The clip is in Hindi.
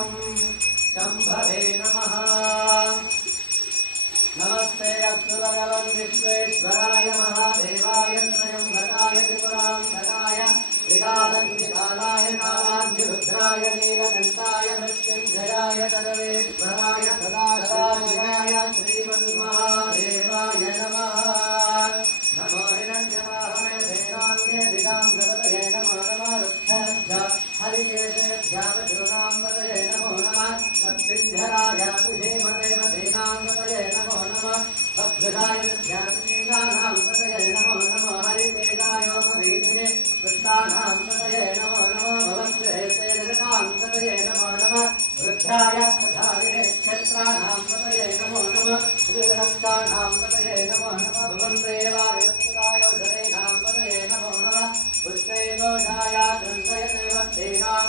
शंभवे नमः। नमस्ते अस्तु भगवन् विश्वेश्वराय महादेवाय त्रयम्बकाय त्रिपुरान्तकाय त्रिकालज्ञकालाय कालाग्निरुद्राय नीलकण्ठाय मृत्युञ्जयाय सर्वेश्वराय सदाशिवाय श्रीमन्महादेवाय नमः। नमो हिरण्यवाहने धेनाङ्गे दिगाङ्गपतये नमो नमः। रुक्षभ्य हरिकेशेभ्यावशूनाम्बतये नमो नमः। तत्पिण्डराय तुषेमदेव धेनाङ्गपतये नमो नमः। भद्रदाय ध्यानाम्बतये नमो नमः। हरिकेशायोपवीतिने कृष्णानाम्बतये नमो नमः। भवत्रेते जगताम्बतये नमो नमः। वृद्धाय प्रधाविने क्षेत्राणाम्बतये नमो नमः। श्रीरक्षाणाम्बतये नमो नमः। भवन्देवाय